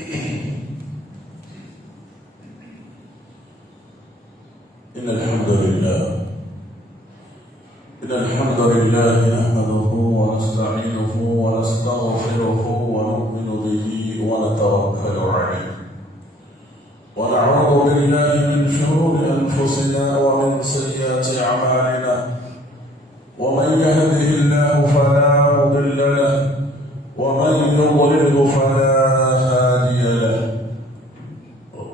إن الحمد لله نحمده ونستعينه ونستغفره ونؤمن به ونتوكل عليه ونعوذ بالله من شرور أنفسنا ومن سيئات أعمالنا ومن يهده الله فلا مضل له ومن يضلل فلا هادي له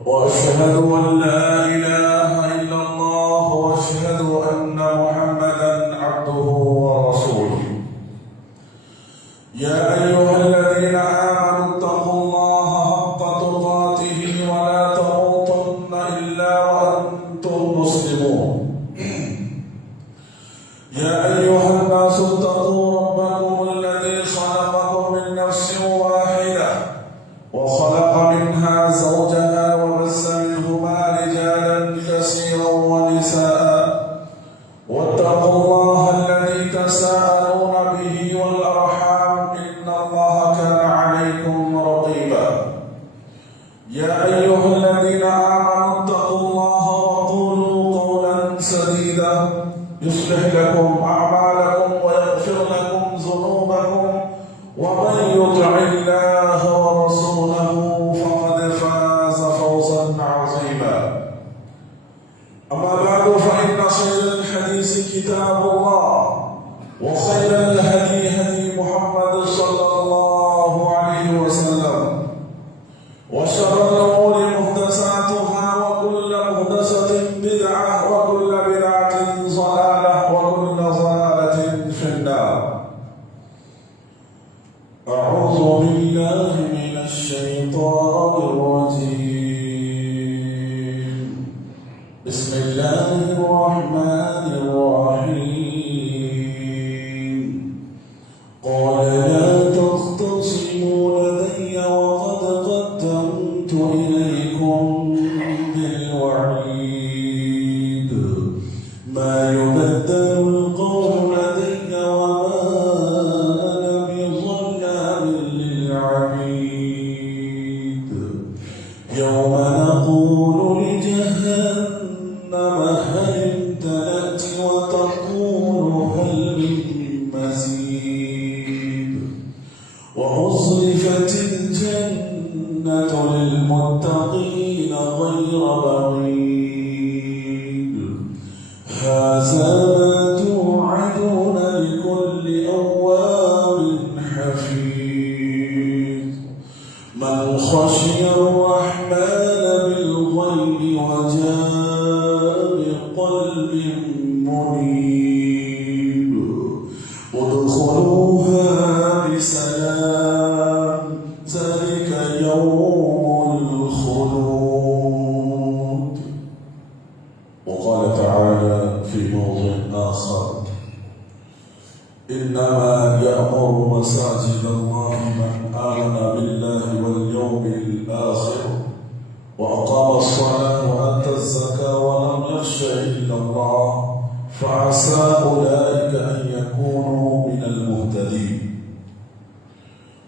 وأشهد أن لا إله إلا الله وأشهد أن محمدا عبده ورسوله يا أيها الذين آمنوا اتقوا الله حق تقاته ولا تموتن إلا وأنتم مسلمون يا أيها الناس اتقوا ربكم الذي خلقكم من نفس واحدة وخلق منها زوجها وبث منهما رجالا كثيرا ونساء واتقوا الله الذي تساءلون به والأرحام إن الله كان عليكم رقيبا يا أيها الذين آمنوا اتقوا الله وقولوا قولا سديدا يصلح لكم أعمالكم ويغفر لكم ذنوبكم ومن يطع الله ورسوله فقد فاز فوزا عظيما أما بعد فإن خير الحديث كتاب الله وخير الهدي هدي محمد صلى الله عليه وسلم وشر الأمور محدثاتها وكل محدثة بدعة وكل بدعة ضلالة وكل ضلالة في النار. أعوذ بالله من الشيطان الرجيم. بسم الله الرحمن الرحيم. قال لا تختصموا لدي وقد قدمت إليكم بالوعيد ما يبدل القول لدي وما أنا بظلام للعبيد يوم نقول لجهنم هل امتلأت وتقول هل من مزيد وأزلفت الجنة للمتقين غير بعيد هذا ما توعدون لكل أواب حفيظ من خشي الرحمن بالغيب وجاء بقلب منيب ادخلوها بسلام ذلك يوم الخلود. وقال تعالى في موضع آخر إنما يأمر مساجد الله من آمن بالله واليوم الآخر وأقام الصلاة وآتى الزكاة ولم يخش إلا الله فعسى أولئك أن يكونوا من المهتدين.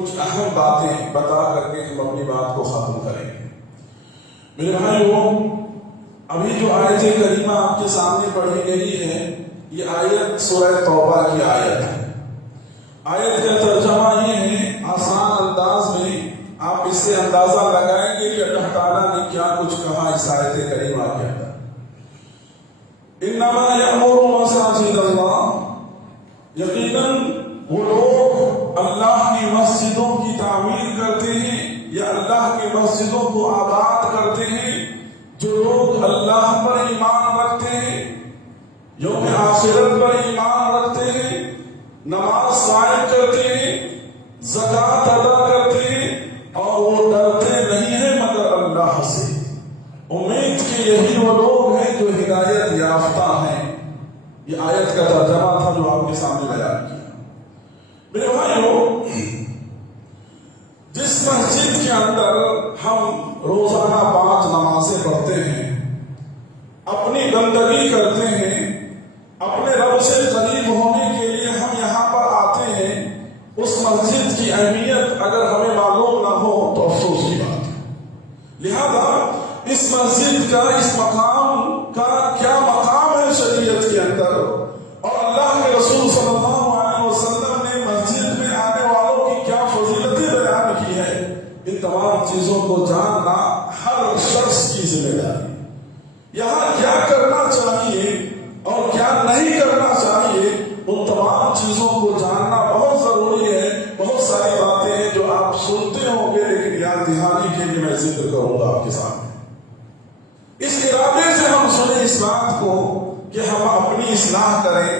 کچھ اہم باتیں بتا کر کے ہم اپنی بات کو ختم کریں گے۔ میرے بھائیوں، ابھی جو آیت کریمہ آپ کے سامنے پڑھی گئی ہے، یہ آیت سورہ توبہ کی آیت ہے۔ آیت کا ترجمہ یہ ہے، آسان انداز میں آپ اس سے اندازہ لگائیں گے کہ اللہ تعالیٰ نے کیا کچھ کہا اس آیت کریمہ کے اندر۔ انما یأمر مساجد اللہ، یقیناً وہ لوگ اللہ کی مسجدوں کی تعمیر کرتے ہیں یا اللہ کی مسجدوں کو آباد کرتے ہیں جو لوگ اللہ پر ایمان رکھتے ہیں، یوم آخرت پر ایمان رکھتے ہیں، نماز قائم کرتے ہیں، زکوٰۃ ادا کرتے ہیں، اور وہ ڈرتے نہیں ہیں مگر اللہ سے۔ امید کہ یہی وہ لوگ ہیں جو ہدایت یافتہ ہیں۔ یہ آیت کا ترجمہ تھا جو آپ کے سامنے بیان کیا۔ میرے بھائیوں، جس مسجد کے اندر ہم روزانہ 5 نمازیں پڑھتے ہیں، اپنی بندگی کرتے ہیں، اپنے رب سے قریب ہونے کے لیے ہم یہاں پر آتے ہیں، اس مسجد کی اہمیت اگر ہمیں معلوم نہ ہو تو افسوس کی بات ہے۔ لہذا اس مسجد کا، اس مقام کا کیا مقام ہے شریعت کے اندر، اور اللہ کے رسول صلی اللہ علیہ وسلم نے مسجد میں آنے والوں کی کیا فضیلتیں بیان کی ہے، ان تمام چیزوں کو جاننا ہر شخص کی ذمہ داری۔ یہاں کیا کرنا چاہیے اور کیا نہیں کرنا چاہیے، ان تمام چیزوں کو جاننا بہت ضروری ہے۔ بہت ساری باتیں ہیں جو آپ سنتے ہوں گے، لیکن یاد دہانی کے لیے میں ذکر کروں گا آپ کے سامنے۔ اس ارادے سے ہم سنیں اس بات کو کہ ہم اپنی اصلاح کریں،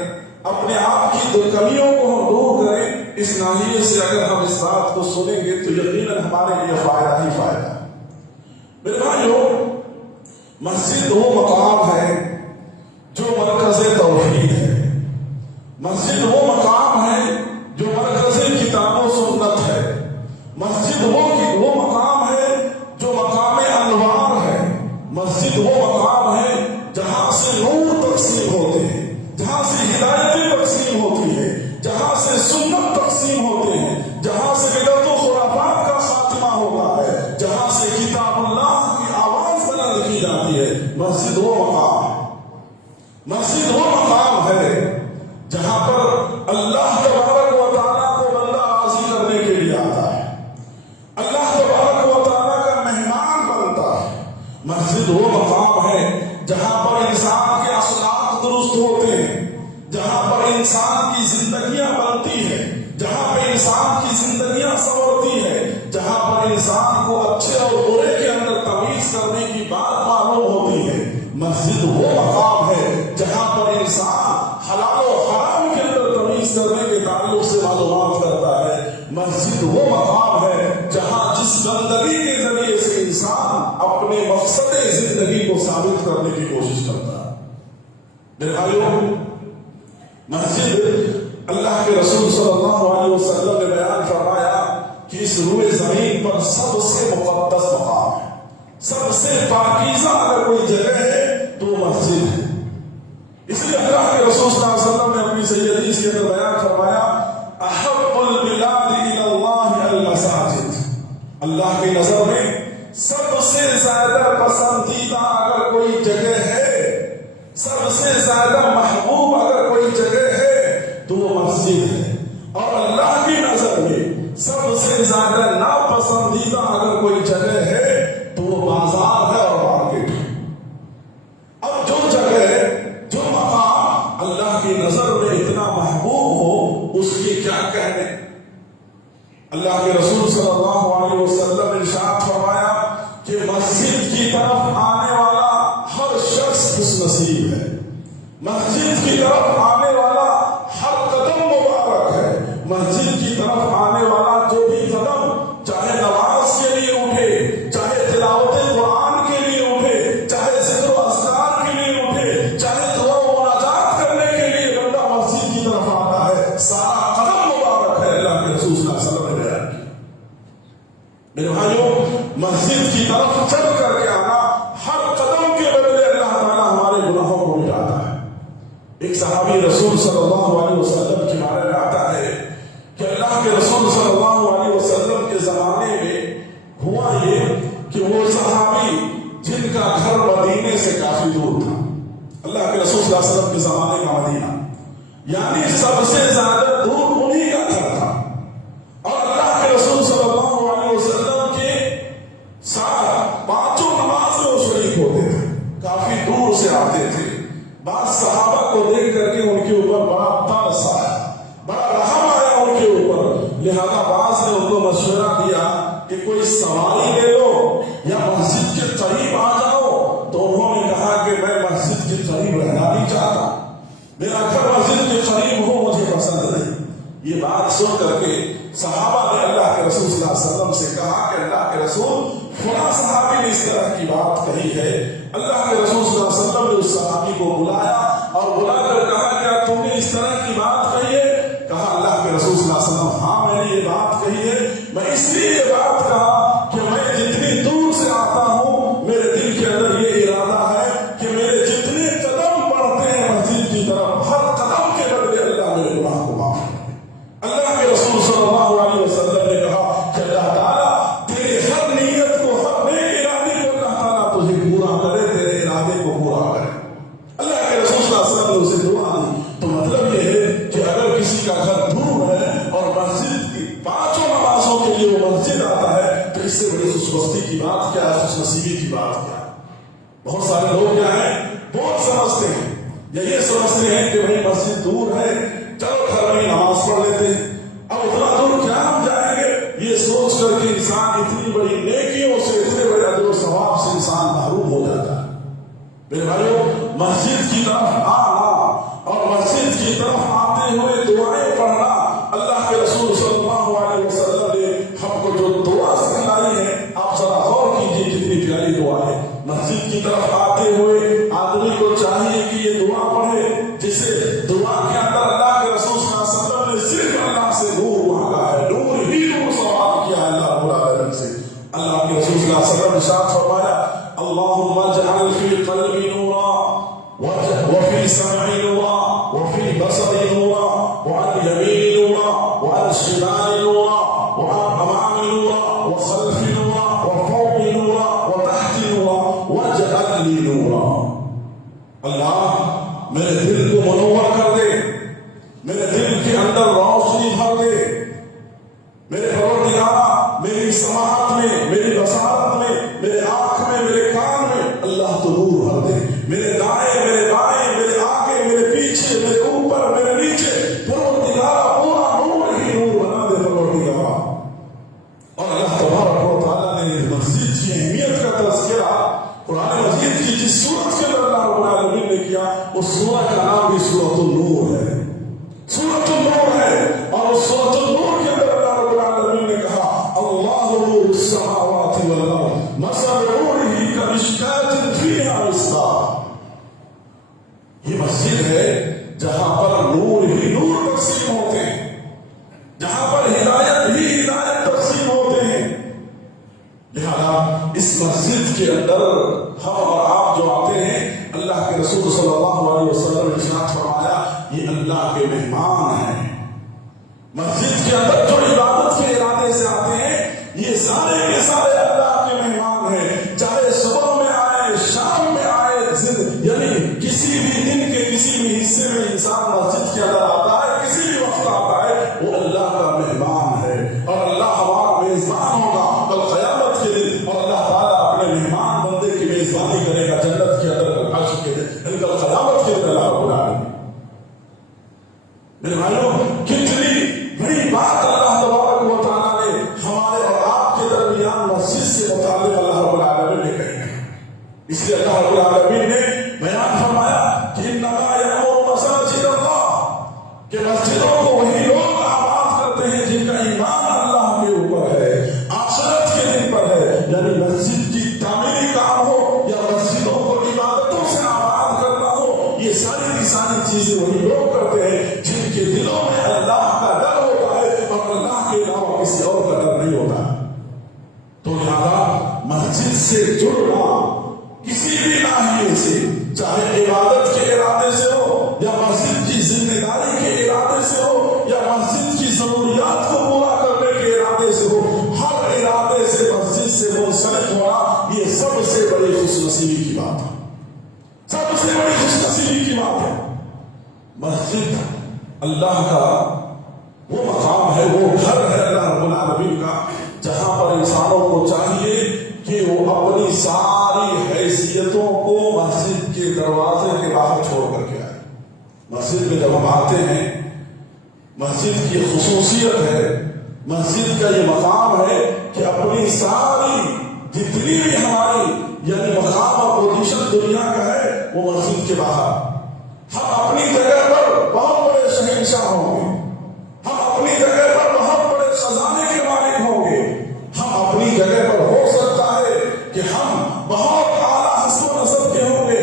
اپنے آپ کی کمیوں کو ہم دور کریں۔ اس ناحیے سے اگر ہم اس بات کو سنیں گے تو یقیناً ہمارے لیے فائدہ ہی فائدہ ہے۔ میرے بھائیوں، مسجد وہ مقام ہے جو مرکز توحید ہے، مسجد وہ مقام ہے جو مرکز کتاب و سنت ہے، مسجد وہ مقام ہے جو مقام انوار ہے، مسجد وہ مقام ہے جہاں سے نور تقسیم ہوتے ہیں، جہاں سے ہدایتیں تقسیم ہوتی ہے، جہاں سے سنت تقسیم ہوتے ہیں، جہاں سے بدعت و خرافات کا خاتمہ ہوتا ہے، جہاں سے کتاب اللہ کی آواز بلند کی جاتی ہے۔ مسجد وہ مقام ہے، مسجد وہ مقام ہے جہاں پر اللہ تبارک و تعالیٰ کو بندہ راضی کرنے کے لیے آتا ہے، اللہ تبارک و تعالیٰ کا مہمان بنتا ہے۔ مسجد وہ مقام ہے جہاں پر انسان کے اخلاق درست ہوتے ہیں، جہاں پر انسان کی زندگیاں بنتی ہیں، جہاں پہ انسان کی زندگیاں سنورتی ہے، جہاں پر انسان کو اچھے اور برے کے اندر تمیز کرنے کی بات معلوم ہوتی ہے۔ مسجد وہ مقام ہے جہاں پر انسان حلال و حرام کے اندر تمیز کرنے کے تعلق سے معلومات کرتا ہے۔ مسجد وہ مقام ہے جہاں جس بندگی کے ذریعے سے انسان اپنے مقصد زندگی کو ثابت کرنے کی کوشش کرتا ہے۔ میرے بھائیوں، مسجد اللہ کے رسول صلی اللہ علیہ وسلم نے بیان فرمایا کہ اس روئے زمین پر سب سے مقدس مقام ہے، سب سے پاکیزہ اگر کوئی جگہ ہے تو مسجد ہے۔ اس لیے اللہ کے رسول صلی اللہ علیہ وسلم نے اپنی صحیح حدیث کے اندر بیان فرمایا، احب البلاد الی اللہ المساجد، اللہ کی نظر میں سب سے زیادہ پسندیدہ اگر کوئی جگہ ہے، سب سے زیادہ محبوب اگر کوئی جگہ ہے تو وہ مسجد ہے، اور اللہ کی نظر میں سب سے زیادہ ناپسندیدہ اگر کوئی جگہ ہے تو وہ بازار ہے اور مارکیٹ ہے۔ اب جو جگہ، جو مقام اللہ کی نظر میں اتنا محبوب ہو، اس کی کیا کہنے۔ اللہ کے رسول صلی اللہ علیہ وسلم نے ارشاد فرمایا کہ مسجد کی طرف آنے والا ہر شخص خوش نصیب ہے، مسجد کی طرف آنے والا ہر قدم مبارک ہے، مسجد کی طرف آنے والا جو بھی قدم، چاہے نماز کے لیے اٹھے، چاہے تلاوت قرآن کے لیے اٹھے، چاہے ذکر و اذکار کے لیے اٹھے، چاہے دعا و مناجات کرنے کے لیے بندہ مسجد کی طرف آتا ہے، سارا قدم مبارک ہے۔ اللہ کے رسول صلی اللہ علیہ وسلم نے بیان کیا۔ میرے بھائیوں، مسجد کی طرف چل کر کے آنا ہر قدم کے بدلے اللہ تعالیٰ ہمارے گناہوں کو مٹاتا ہے۔ ایک صحابی رسول صلی اللہ علیہ وسلم کے بارے میں آتا ہے کہ اللہ کے رسول صلی اللہ علیہ وسلم سے کافی دور تھا. اللہ کے رسول صلی اللہ علیہ وسلم کے زمانے کا مدینہ یعنی سب سے زیادہ دور انہی کا گھر تھا. اور اللہ کے رسول صلی اللہ علیہ وسلم کے ساتھ پانچوں نماز میں وہ شریک ہوتے تھے. کافی دور سے آتے تھے. بعض صحابہ کو دیکھ کر کے ان کے اوپر بڑا ترس آیا, بڑا رحم آیا ان کے اوپر. لہذا بعض نے ان کو مشورہ دیا کہ کوئی سواری لے لو یا مسجد کے قریب آ جاؤ. تو انہوں نے کہا کہ میں مسجد کے قریب رہنا نہیں چاہتا, میرا گھر مسجد کے قریب ہو مجھے پسند نہیں. یہ بات سن کر کے صحابہ نے اللہ کے رسول صلی اللہ علیہ وسلم سے کہا کہ اللہ کے رسول فلاں صحابی نے اس طرح کی بات کہی ہے. اللہ کے رسول صلی اللہ علیہ وسلم نے اس صحابی کو بلایا اور بلا کر کہا کیا تم نے اس طرح کی بات کہی ہے؟ کہا اللہ کے رسول صلی اللہ علیہ وسلم ہاں میں نے یہ بات کہی ہے. میں اس لیے یہ بات کہا کہ میں جتنی دور سے آتا ہوں میرے دل کے اندر یہ ارادہ ہے کہ میرے جتنے قدم بڑھتے ہیں مسجد کی طرف ہر قدم کے بدلے اللہ میرے گناہ کو معاف کرے. اللہ کے رسول صلی اللہ علیہ وسلم نے کہا کہ اللہ تعالیٰ تیرے ہر نیت کو ہر نیک ارادے کو اللہ تعالیٰ تجھے پورا کرے, تیرے ارادے کو پورا کرے. اللہ کے رسول صلی اللہ علیہ وسلم نے اسے دعا دی. تو مطلب یہ ہے کہ اگر کسی کا گھر دور ہے اور مسجد کی پانچوں نمازوں کے لیے وہ مسجد آتا ہے تو اس سے بڑی خوشبختی کی بات کیا ہے, خوش نصیبی کی بات کیا ہے. بہت سارے لوگ کیا ہیں بہت سمجھتے ہیں یا یہ سمجھتے ہیں کہ بھائی مسجد دور ہے چلو گھر میں نماز پڑھ لیتے ہیں, اب اتنا دور کیا ہم جائیں گے. یہ سوچ کر کے انسان اتنی بڑی نیکیوں سے اتنے بڑے اجر و ثواب سے انسان محروم ہو جاتا ہے. میرے بھائیو مسجد کی طرف آنا اور مسجد کی طرف آتے ہوئے دعائیں پڑھنا, اللہ کے رسول صلی اللہ علیہ وسلم نے ہم کو جو دعا سکھلائی ہے آپ ذرا غور کیجیے کتنی پیاری دعا ہے. مسجد کی طرف آتے ہوئے آدمی کو چاہیے کہ یہ دعا پڑھے جسے دعا کے اندر اللہ کے رسول صلی اللہ علیہ وسلم نے صرف اللہ سے نور مانگا ہے, نور ہی نور سوال کیا ہے اللہ رب العالمین سے. اللہ کے رسول صلی اللہ علیہ وسلم نے ارشاد فرمایا اللهم اجعل في قلبي نورا وفي سمعي نورا وفي بصري نورا وعن يميني نورا وعن شمالي نورا وعن امامي نورا وخلفي نورا وفوقي نورا وتحتي نورا واجعل لي نورا. اللہ میرے دل کو منور کر دے, میرے دل کے اندر روشنی بھر دے. میرے پروردگار میری سماعت میں, میری بصارت میں, میرے آنکھ میں, میرے کان میں اللہ تو نور بھر دے. میرے دائیں, میرے بائیں, میرے آگے, میرے پیچھے, میرے اوپر, میرے نیچے پروردگار پورا نور ہی نور بنا دے پروردگار. اور اللہ تبارک و تعالیٰ نے مسجد کی اہمیت کا تذکرہ قرآن مجید کی جس سورت کے اندر اللہ رب العالمین نے کیا اس سورت کا نام بھی سورۃ النور ہے. سورۃ النور ہے اور اس سورۃ النور کے اندر اللہ رب العالمین نے کہا اللہ نور السماوات والارض مثل نورہ کمشکاۃ فیہا مصباح. یہ مسجد ہے جہاں پر نور ہی نور تقسیم ہوتے ہیں, جہاں پر ہدایت ہی ہدایت تقسیم ہوتے ہیں. لہذا اس مسجد کے اندر ہم اور آپ جو آتے ہیں اللہ کے رسول صلی اللہ علیہ وسلم نے ارشاد فرمایا یہ اللہ کے مہمان ہیں. مسجد کے اندر جو عبادت کے ارادے سے آتے ہیں یہ سارے کے سارے اللہ کے مہمان ہیں. چاہے صبح میں آئے, شام میں آئے, یعنی کسی بھی دن کے کسی بھی حصے میں انسان مسجد کے اندر آتا ہے, کسی بھی وقت آتا ہے, وہ اللہ کا مہمان ہے. اور اللہ ہمارا میزبان ہوگا کل قیامت کے دن, اور اللہ تعالیٰ اپنے مہمان بندے کی میزبانی کرے گا جنت کے اندر حشر کے دن, یعنی کل قیامت کے دن اللہ رب العالمین. میرے بھائیوں کتنی بڑی بات اللہ تبارک و تعالیٰ نے ہمارے اور آپ کے درمیان مسجد سے متعلق اللہ رب العالمین نے کہی ہے. اس لیے اللہ رب العالمین نے بیان فرمایا کہ انما یأمر مساجد اللہ, کہ مسجدوں کو وہی لوگ آباد کرتے ہیں جن کا ایمان اللہ کے اوپر ہے, آخرت کے دن پر ہے. یعنی مسجد کی تعمیری کام ہو یا مسجدوں کو عبادتوں سے آباد کرنا ہو, یہ ساری کی ساری چیزیں وہی لوگ کرتے ہیں جن کے دلوں میں اللہ کا ڈر ہوتا ہے اور اللہ کے علاوہ کسی اور کا ڈر نہیں ہوتا. تو لہذا مسجد سے جڑنا کسی بھی ناحیے سے, چاہے عبادت کے ارادے سے ہو یا مسجد کی ذمہ داری کے ارادے سے ہو یا مسجد کی ضروریات کو پورا کرنے کے ارادے سے ہو, ہر ارادے سے مسجد سے منسلک ہونا یہ سب سے بڑی خوش نصیبی کی بات ہے. سے بڑی خوش نصیبی کی بات ہے. مسجد اللہ کا وہ مقام ہے، وہ گھر ہے اللہ رب العالمین کا، جہاں پر انسانوں کو چاہیے کہ وہ اپنی ساری حیثیتوں کو مسجد کے دروازے کے باہر چھوڑ کر کے آئے. مسجد میں جب ہم آتے ہیں، مسجد کی خصوصیت ہے، مسجد کا یہ مقام ہے کہ اپنی ساری جتنی بھی ہماری یعنی مقام اور پوزیشن دنیا کا ہے وہ مسجد کے باہر. ہم اپنی جگہ پر بہت بڑے شہنشاہ ہوں گے، ہم اپنی جگہ پر بہت بڑے خزانے کے مالک ہوں گے، ہم اپنی جگہ پر ہو سکتا ہے کہ ہم بہت اعلیٰ حسب و نسب کے ہوں گے،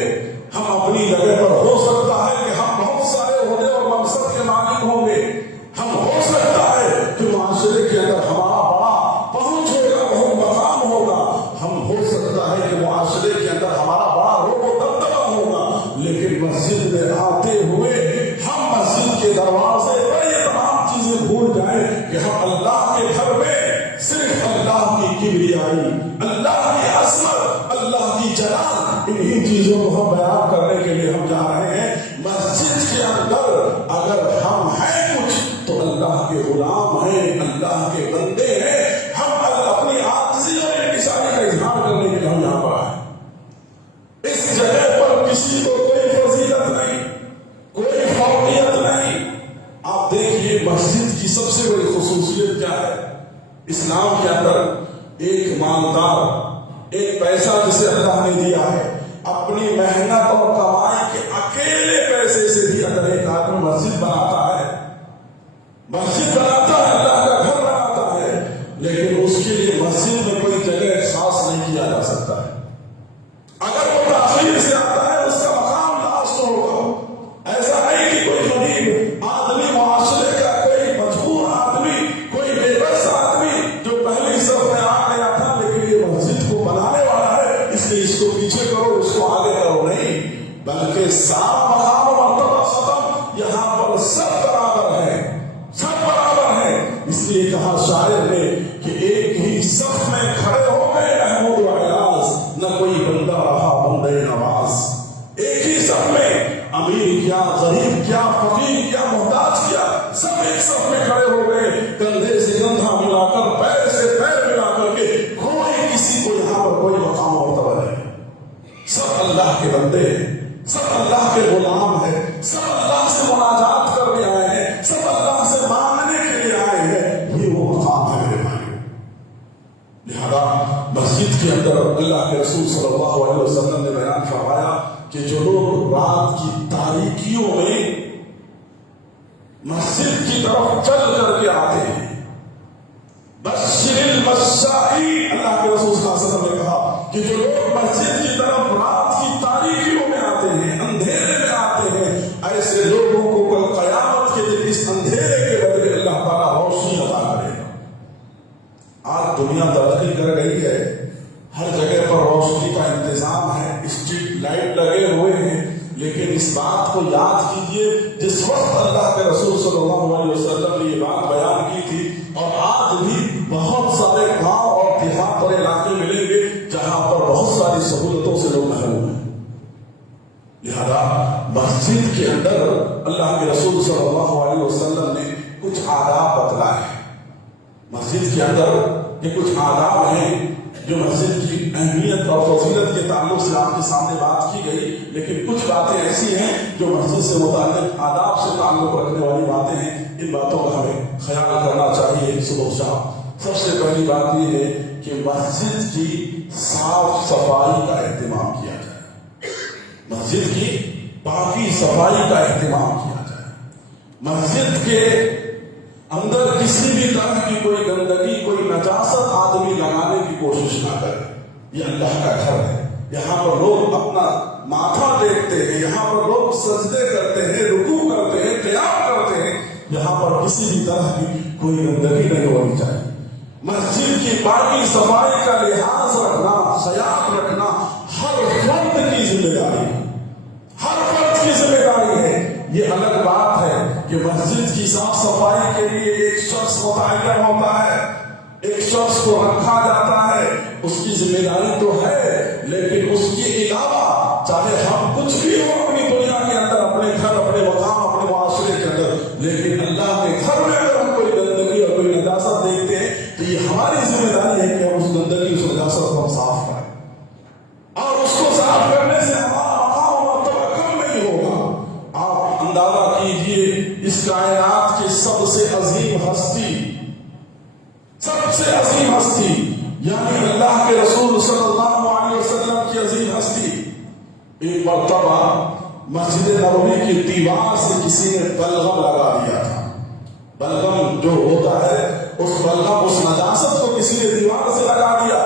ہم اپنی جگہ پر ہو سکتا ہے کہ ہم بہت سارے عہدے اور منصب کے مالک ہوں گے، ہم ہو سکتا ہے کہ معاشرے کے اندر ہمارا بڑا پہنچ ہوگا، بہت مقام ہوگا، ہم ہو سکتا ہے کہ معاشرے کے اندر ہمارا بڑا رعب و دبدبہ ہوگا، لیکن مسجد میں آتے ہوئے ہم مسجد کے دروازے پر یہ تمام چیزیں بھول جائیں کہ ہم اللہ کے گھر میں صرف اللہ کی کبریائی، اللہ کی عظمت، اللہ کی جلال، انہی چیزوں کو ہم بیان کرنے کے لیے ہم جا رہے ہیں. مسجد کے اندر اگر ہم ہیں کچھ تو اللہ کے غلام ہیں، اللہ کے بندے ہیں. ہم اپنی عاجزی اور انکساری کا اظہار کرنے کے لیے ہم یہاں پر آئے. اس جگہ پر کسی کو کوئی فضیلت نہیں، کوئی فوقیت نہیں. آپ دیکھیے مسجد کی سب سے بڑی خصوصیت کیا ہے. اسلام کے اندر ایک مالدار، ایک پیسہ جسے اللہ نے دیا ہے، اپنی محنت اور کمائی کے اکیلے پیسے سے بھی اگر ایک آدمی مسجد بناتا ہے، مسجد بناتا ہے، اللہ کا گھر بناتا ہے، لیکن اس کے لیے مسجد میں کوئی جگہ خاص نہیں کیا جا سکتا ہے. اگر وہ تاخیر سے آتا ہے اس کا مقام لاسٹ ہوگا. ایسا نہیں کہ کوئی غریب آدمی، معاشرے کا کوئی مجبور آدمی، کوئی بے بس آدمی جو پہلی صف میں آ گیا تھا لیکن یہ مسجد کو بنانے والا ہے اس لیے اس کو پیچھے کرو، اس کو آگے کرو، نہیں، بلکہ سارا مقام و مرتبہ ختم. یہاں پر سب برابر ہیں، سب برابر ہیں. اس لیے کہا شاعر نے کہ ایک ہی صف میں کھڑے ہو گئے محمود و ایاز، نہ کوئی بندہ رہا بندے نواز. ایک ہی صف میں امیر کیا، غریب کیا، فقیر کیا، محتاج کیا، سب ایک صف میں کھڑے ہو گئے، کندھے سے کندھا ملا کر، پیر سے پیر ملا کر کے. کوئی کسی کو یہاں پر کوئی مقام و مرتبہ نہیں. سب اللہ کے بندے ہیں، سب اللہ کے غلام ہیں، سب اللہ سے مناجات کرنے آئے ہیں، سب اللہ سے مانگنے کے لیے آئے ہیں. یہ وہ مقام ہے میرے بھائی. لہذا مسجد کے اندر اللہ کے رسول صلی اللہ علیہ وسلم نے بیان فرمایا کہ جو لوگ رات کی تاریکیوں میں مسجد کی طرف چل کر کے آتے ہیں، بشر المشائین، اللہ کے رسول صلی اللہ علیہ وسلم نے کہا کہ جو لوگ مسجد کی طرف رات کی تاریکیوں میں آتے ہیں، اندھیرے میں آتے ہیں، ایسے لوگوں کو کل قیامت کے دن اس اندھیرے کے بدلے اللہ تعالیٰ روشنی عطا کرے گا. آج دنیا ترقی کر گئی ہے، ہر جگہ پر روشنی کا انتظام ہے، اسٹریٹ لائٹ لگے ہوئے ہیں، لیکن اس بات کو یاد کیجئے جس وقت اللہ کے رسول صلی اللہ علیہ وسلم نے یہ بات بیان کی تھی، اور آج بھی بہت سارے گاؤں اور دیہات اور علاقے ملیں گے جہاں پر بہت ساری سہولتوں سے لوگ محروم ہیں. لہذا مسجد کے اندر اللہ کے رسول صلی اللہ علیہ وسلم نے کچھ آداب بتلائے. مسجد کے اندر یہ کچھ آداب ہیں جو مسجد کی اہمیت اور فضیلت کے تعلق سے آپ کے سامنے بات کی گئی، لیکن کچھ باتیں ایسی ہیں جو مسجد سے متعلق آداب سے تعلق رکھنے والی باتیں ہیں. ان باتوں کا ہمیں خیال کرنا چاہیے صبح شام. سب سے پہلی بات یہ ہے کہ مسجد کی صاف صفائی کا اہتمام کیا جائے، مسجد کی پاکی صفائی کا اہتمام کیا جائے. مسجد کے اندر کسی بھی طرح کی کوئی گندگی، کوئی نجاست آدمی لگانے کی کوشش نہ کرے. یہ اللہ کا گھر ہے، یہاں پر لوگ اپنا ماتھا ٹیکتے ہیں، یہاں پر لوگ سجدے کرتے ہیں، رکوع کرتے ہیں، قیام کرتے ہیں. یہاں پر کسی بھی طرح کی کوئی گندگی نہیں ہونی چاہیے. مسجد کی پاکی صفائی کا لحاظ رکھنا، خیال رکھنا ہر فرد کی ذمہ داری ہے، ہر فرد کی ذمہ داری ہے. یہ الگ بات ہے کہ مسجد کی صاف صفائی کے لیے ایک شخص متعین ہوتا ہے، ایک شخص کو رکھا جاتا ہے، اس کی ذمہ داری تو ہے، لیکن اس کے علاوہ چاہے ہم کچھ بھی ہو اپنی دنیا کے اندر، اپنے گھر، اپنے مقام، اپنے معاشرے کے اندر، لیکن اللہ کے گھر میں اگر ہم کوئی گندگی اور کوئی نجاست دیکھتے ہیں تو یہ ہماری ذمہ داری ہے کہ ہم اس گندگی، اس نجاست کو ہم صاف کریں، اور اس کو صاف کرنے سے ہمارا مقام و مرتبہ کم نہیں ہوگا۔ آپ اندازہ کیجئے اس کائنات کی سب سے عظیم ہستی، سب سے عظیم ہستی یعنی اللہ کے رسول صلی اللہ علیہ وسلم کی عظیم ہستی، ایک مرتبہ مسجد نبوی کی دیوار سے کسی نے بلغم لگا دیا تھا۔ بلغم جو ہوتا ہے، اس بلغم، اس نجاست کو کسی نے دیوار سے لگا دیا۔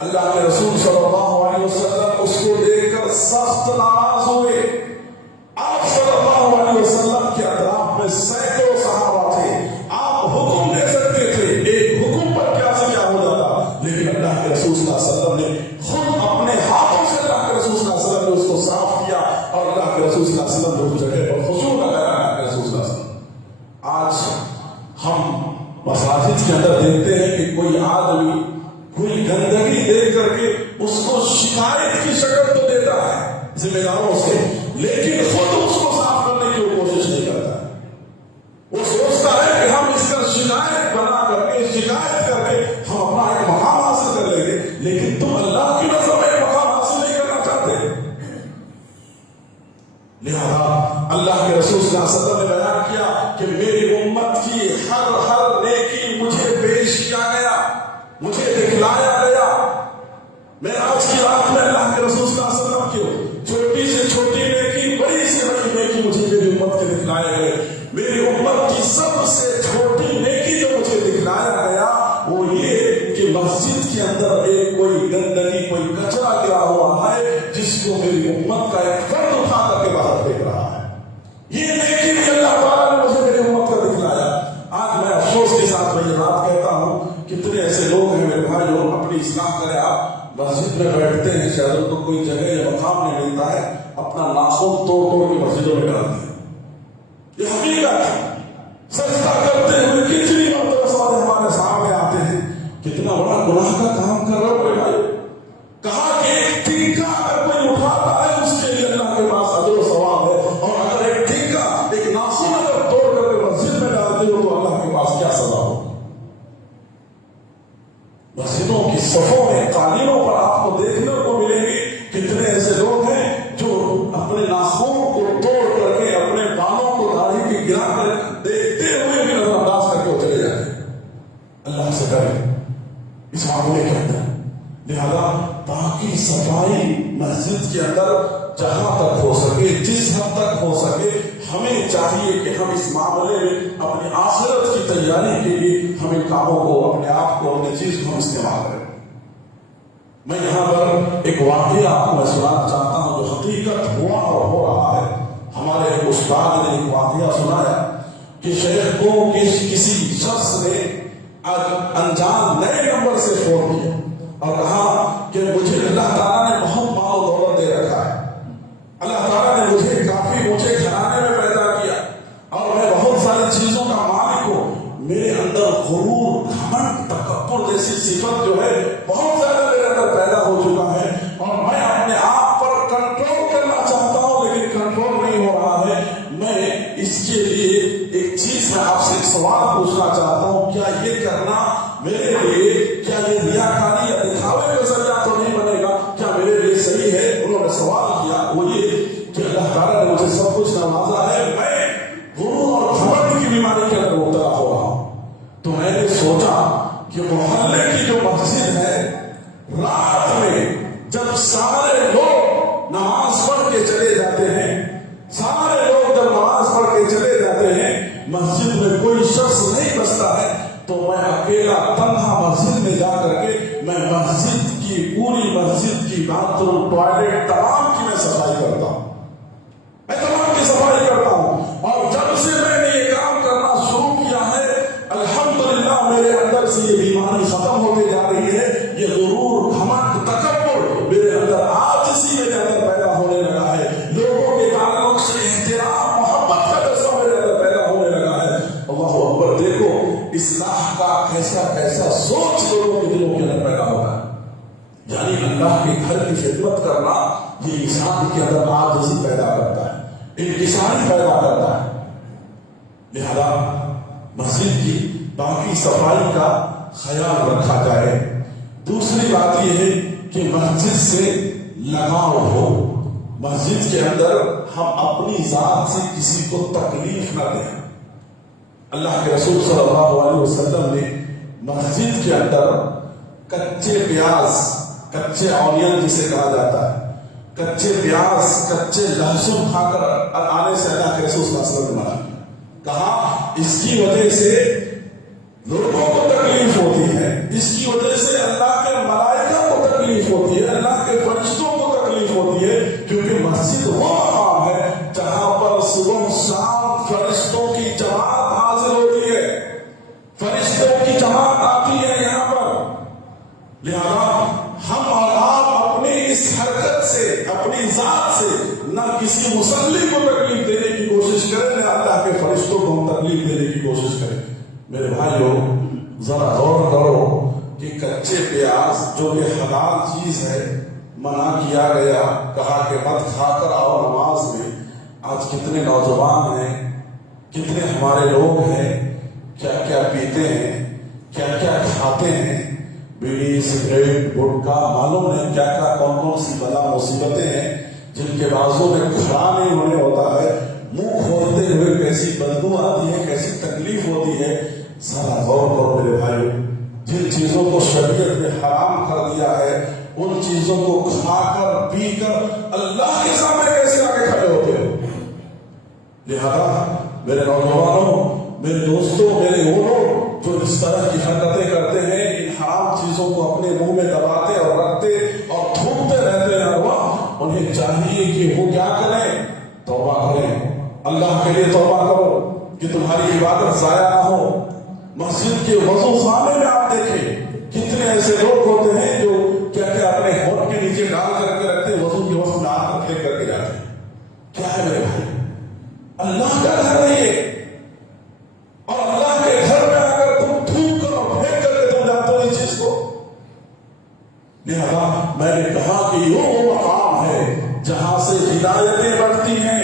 اللہ کے رسول صلی اللہ علیہ وسلم اس کو دیکھ کر سخت ناراض ہوئے۔ آپ صلی اللہ علیہ وسلم کے اطراف میں سینکڑوں صحابہ تھے، آپ حکم دے سکتے تھے، ایک حکم پر کیا سے کیا ہو جاتا، لیکن اللہ کے رسول صلی اللہ علیہ وسلم نے خود اپنے ہاتھوں سے اللہ کے رسول صلی اللہ علیہ وسلم نے اس کو صاف کیا، اور اللہ کے رسول صلی اللہ علیہ وسلم نے اس جگہ پر خشوع لگایا۔ اللہ کے رسول صلی اللہ علیہ وسلم، آج ہم مساجد کے اندر دیکھتے ہیں کہ کوئی آدمی کوئی گندگی دیکھ کر کے اس کو شکایت کی شکل تو دیتا ہے ذمہ داروں سے، لیکن خود اس کو صاف کرنے کی وہ کوشش نہیں کرتا ہے۔ وہ سوچتا ہے کہ ہم اس کا شکایت بنا کر کے، شکایت کر کے ہم اپنا ایک مقام حاصل کر لیں گے، لیکن تم اللہ کی نظر میں ایک مقام حاصل نہیں کرنا چاہتے۔ لہذا اللہ کے رسول صلی اللہ علیہ وسلم نے بیان کیا کہ میری امت کی ہر نیکی مجھے پیش کیا گیا، مجھے دکھلایا گیا۔ میں آج کی رات میں اللہ کے رسول صلی اللہ علیہ وسلم کی چھوٹی سے چھوٹی نیکی، بڑی سے بڑی نیکی مجھے میری امت کے دکھلائے گئے۔ میری امت کی سب سے چھوٹی نیکی جو مجھے دکھلایا گیا وہ یہ کہ مسجد کے اندر ایک کوئی گندگی، کوئی کچرا گرا ہوا ہے جس کو میری امت کا ایک فرد اٹھا کر کے باہر پھینک رہا ہے۔ یہ نیکی بھی اللہ تعالیٰ نے مجھے میری امت کا دکھلایا۔ آج میں افسوس کے ساتھ میں یہ بات کہتا ہوں، کتنے ایسے لوگ ہیں میرے بھائی جو اپنی اصلاح کرے، آپ مسجد میں بیٹھتے ہیں، شاید ان کو کوئی جگہ یا مقام نہیں ملتا ہے، اپنا ناخن توڑ کے مسجدوں میں ڈالتے ہیں۔ یہ حقیقت ہے، سجدہ کرتے ہوئے کتنی مرتبہ ہمارے سامنے آتے ہیں، کتنا بڑا گناہ کا کام کر رہے ہو میرے بھائی۔ کہا کہ ایک ٹھیکا اگر کوئی اٹھاتا ہے اس کے لیے اللہ کے پاس اجر و ثواب ہے، اور اگر ایک ٹھیکا، ایک ناخن اگر توڑ کر کے مسجد میں ڈالتے ہو تو اللہ کے پاس کیا سزا ہو۔ مسجدوں کی صفوں میں، قالینوں پر آپ کو دیکھنے کو ملیں گے کتنے ایسے لوگ ہیں جو اپنے ناخنوں کو توڑ کر کے، اپنے بالوں کو داڑھی کی گرا کر دیکھتے ہوئے بھی نظر انداز کر کے وہ چلے جاتے ہیں۔ اللہ سے ڈرے اس معاملے کے اندر۔ لہذا باقی صفائی مسجد کے اندر جہاں تک ہو سکے، جس حد تک ہو سکے، ہمیں چاہیے کہ ہم اس معاملے میں اپنی آخرت کی تیاری کے لیے ہم ان کاموں کو، اپنے آپ کو، اپنی چیز کو ہم استعمال کریں۔ میں یہاں پر ایک واقعہ آپ کو میں سنانا چاہتا ہوں جو حقیقت ہوا اور ہو رہا ہے۔ ہمارے ایک استاد نے ایک واقعہ سنایا کہ شیخ کو کسی شخص نے انجان نئے نمبر سے فون کیا اور کہا کہ مجھے اللہ تعالیٰ نے بہت مال و دولت دے رکھا ہے، اللہ تعالیٰ نے مجھے کافی اونچے گھرانے میں پیدا کیا اور میں بہت ساری چیزوں کا مالک ہوں، میرے اندر غرور، گھمنڈ، تکبر جیسی صفت جو ہے بہت زیادہ میرے اندر پیدا ہو چکا ہے، اور میں اپنے آپ پر کنٹرول کرنا چاہتا ہوں لیکن کنٹرول نہیں ہو رہا ہے۔ میں اس کے لیے ایک چیز میں آپ سے ایک سوال پوچھنا چاہتا ہوں، کیا یہ کرنا میرے لیے، کیا یہ ریاکاری یا دکھاوے کا ذریعہ تو نہیں بنے گا، کیا میرے لیے صحیح ہے؟ انہوں نے سوال کیا، وہ یہ کہ اللہ تعالیٰ نے مجھے سب کچھ نوازا ہے، میں غرور اور گھمنڈ کی بیماری کے اندر مبتلا ہو رہا ہوں۔ تو میں نے سوچا کہ محلے کی جو مسجد ہے، رات میں جب سارے لوگ نماز پڑھ کے چلے جاتے ہیں، سارے لوگ جب نماز پڑھ کے چلے جاتے ہیں، مسجد میں کوئی شخص نہیں بچتا ہے، تو میں اکیلا تنہا مسجد میں جا کر کے میں مسجد کی، پوری مسجد کی باتھ روم، ٹوائلٹ، تمام کی میں صفائی کرتا ہوں، میں تمام کی صفائی کرتا ہوں۔ اور جب سے میں نے یہ کام کرنا شروع کیا ہے، الحمدللہ میرے اندر سے یہ بیماری ختم ہوتے جا رہی ہے، یہ غرور، گھمنڈ، تکبر میرے اندر عاجزی میرے اندر پیدا ہونے لگا ہے، لوگوں کے تعلق سے احترام، محبت کا جذبہ میرے اندر پیدا ہونے لگا ہے۔ اللہ اکبر! دیکھو اصلاح کا کیسا سوچ لوگوں کے دلوں کے اندر پیدا ہوتا ہے، یعنی اللہ کے گھر کی خدمت کرنا یہ انسان کے اندر عاجزی پیدا کرتا ہے، انکساری پیدا کرتا ہے۔ لہذا مسجد کی باقی صفائی کا خیال رکھا جائے۔ دوسری بات یہ ہے کہ مسجد سے لگاؤ ہو، مسجد کے اندر ہم اپنی ذات سے کسی کو تکلیف نہ دیں۔ اللہ کے رسول صلی اللہ علیہ وسلم نے مسجد کے اندر کچے پیاز، کچے آنین جسے کہا جاتا ہے، کچے پیاز، کچے لہسن کھا کر آنے سے اللہ کے رسول صلی اللہ علیہ وسلم نے منع کہا اس کی وجہ سے لوگوں کو تکلیف ہوتی ہے، اس کی وجہ سے اللہ کے ملائکہ کو تکلیف ہوتی ہے، اللہ کے فرشتوں کو تکلیف ہوتی ہے، کیونکہ مسجد وہ مقام ہے جہاں پر صبح شام فرشتوں کی جماعت حاضر ہوتی ہے، فرشتوں کی جماعت آتی ہے یہاں پر۔ لہذا ہم اور آپ اپنی اس حرکت سے، اپنی ذات سے نہ کسی مصلی کو تکلیف دینے کی کوشش کریں، نہ اللہ کے فرشتوں کو ہم تکلیف دینے کی کوشش کریں۔ میرے بھائیو ذرا غور کرو کہ کچے پیاز جو کہ حلال چیز ہے منع کیا گیا، کہا کہ مت کھا کر آؤ نماز میں۔ آج کتنے نوجوان ہیں، کتنے ہمارے لوگ ہیں، کیا کیا پیتے ہیں، کیا کیا کھاتے ہیں، بیڑی، سگریٹ، گٹکا، معلوم نہیں کیا کیا کون کون سی بلا مصیبتیں ہیں جن کے بازوں میں کھڑا نہیں ہونے ہوتا ہے، منہ کھولتے ہوئے کیسی بدبو آتی ہے، کیسی تکلیف ہوتی ہے۔ ذرا غور کرو میرے بھائی، جن چیزوں کو شریعت نے حرام کر دیا ہے ان چیزوں کو کھا کر پی کر اللہ کے سامنے کیسے آگے کھڑے ہوتے ہو؟ لہذا میرے نوجوانوں، میرے دوستوں، میرے وہ لوگ جو اس طرح کی حرکتیں کرتے ہیں، ان حرام چیزوں کو اپنے منہ میں دباتے اور رکھتے اور تھوکتے رہتے ہیں، انہیں چاہیے کہ وہ کیا کریں؟ توبہ کریں، اللہ کے لیے توبہ کرو کہ تمہاری عبادت ضائع نہ ہو۔ مسجد کے وضو خانے میں آپ دیکھیں کتنے ایسے لوگ ہوتے ہیں جو کیا کیا اپنے ہونٹ کے نیچے ڈال کر کے رکھتے، وضو کے وقت ڈال کر پھینک کر کے جاتے ہیں۔ کیا ہے میرے بھائی؟ اللہ کا گھر ہے یہ، اور اللہ کے گھر میں اگر تم تھوک کر اور پھینک کر کے تم جاتے ہو اس چیز کو۔ لہذا میں نے کہا کہ یہ وہ مقام ہے جہاں سے ہدایتیں بڑھتی ہیں،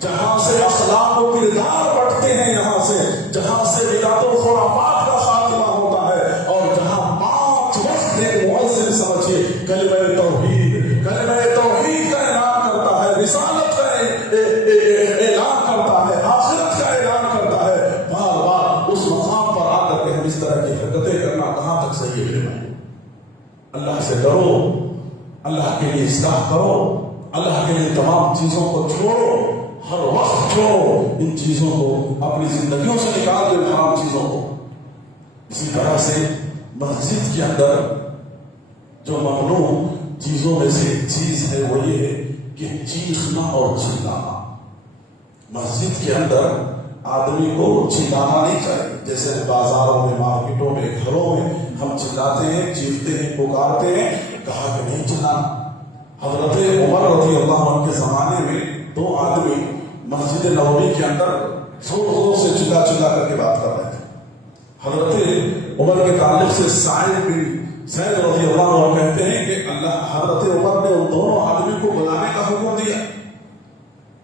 جہاں سے اخلاق و کردار بڑھتے ہیں، یہاں سے جہاں سے بدعت و خرافات کا خاتمہ ہوتا ہے، اور جہاں 5 وقت ایک مؤذن سمجھے کلمہ توحید کا اعلان کرتا ہے، رسالت کا اعلان کرتا ہے، آخرت کا اعلان کرتا ہے، بار بار اس مقام پر آ کر کے ہم اس طرح کی حرکتیں کرنا کہاں تک صحیح ہے؟ اللہ سے ڈرو، اللہ کے لیے اصلاح کرو، اللہ کے لیے تمام چیزوں کو چھوڑو، ہر وقت چھوڑو ان چیزوں کو، اپنی زندگیوں سے نکال دو حرام چیزوں کو۔ اسی طرح سے مسجد کے اندر جو ممنوع چیزوں میں سے ایک چیز ہے وہ یہ ہے کہ چیخنا اور چلانا۔ مسجد کے اندر آدمی کو چلانا نہیں چاہیے، جیسے بازاروں میں، مارکیٹوں میں، گھروں میں ہم چلاتے ہیں، چیختے ہیں، پکارتے ہیں، کہا کہ نہیں چلانا۔ حضرت عمر رضی اللہ عنہ کے زمانے میں 2 آدمی مسجد نبوی کے اندر زور زور سے چلا چلا کر کے بات کر رہے تھے۔ حضرت عمر کے تعلق سے سعید بن زید رضی اللہ عنہ کہتے ہیں کہ حضرت عمر نے ان دونوں آدمی کو بلانے کا حکم دیا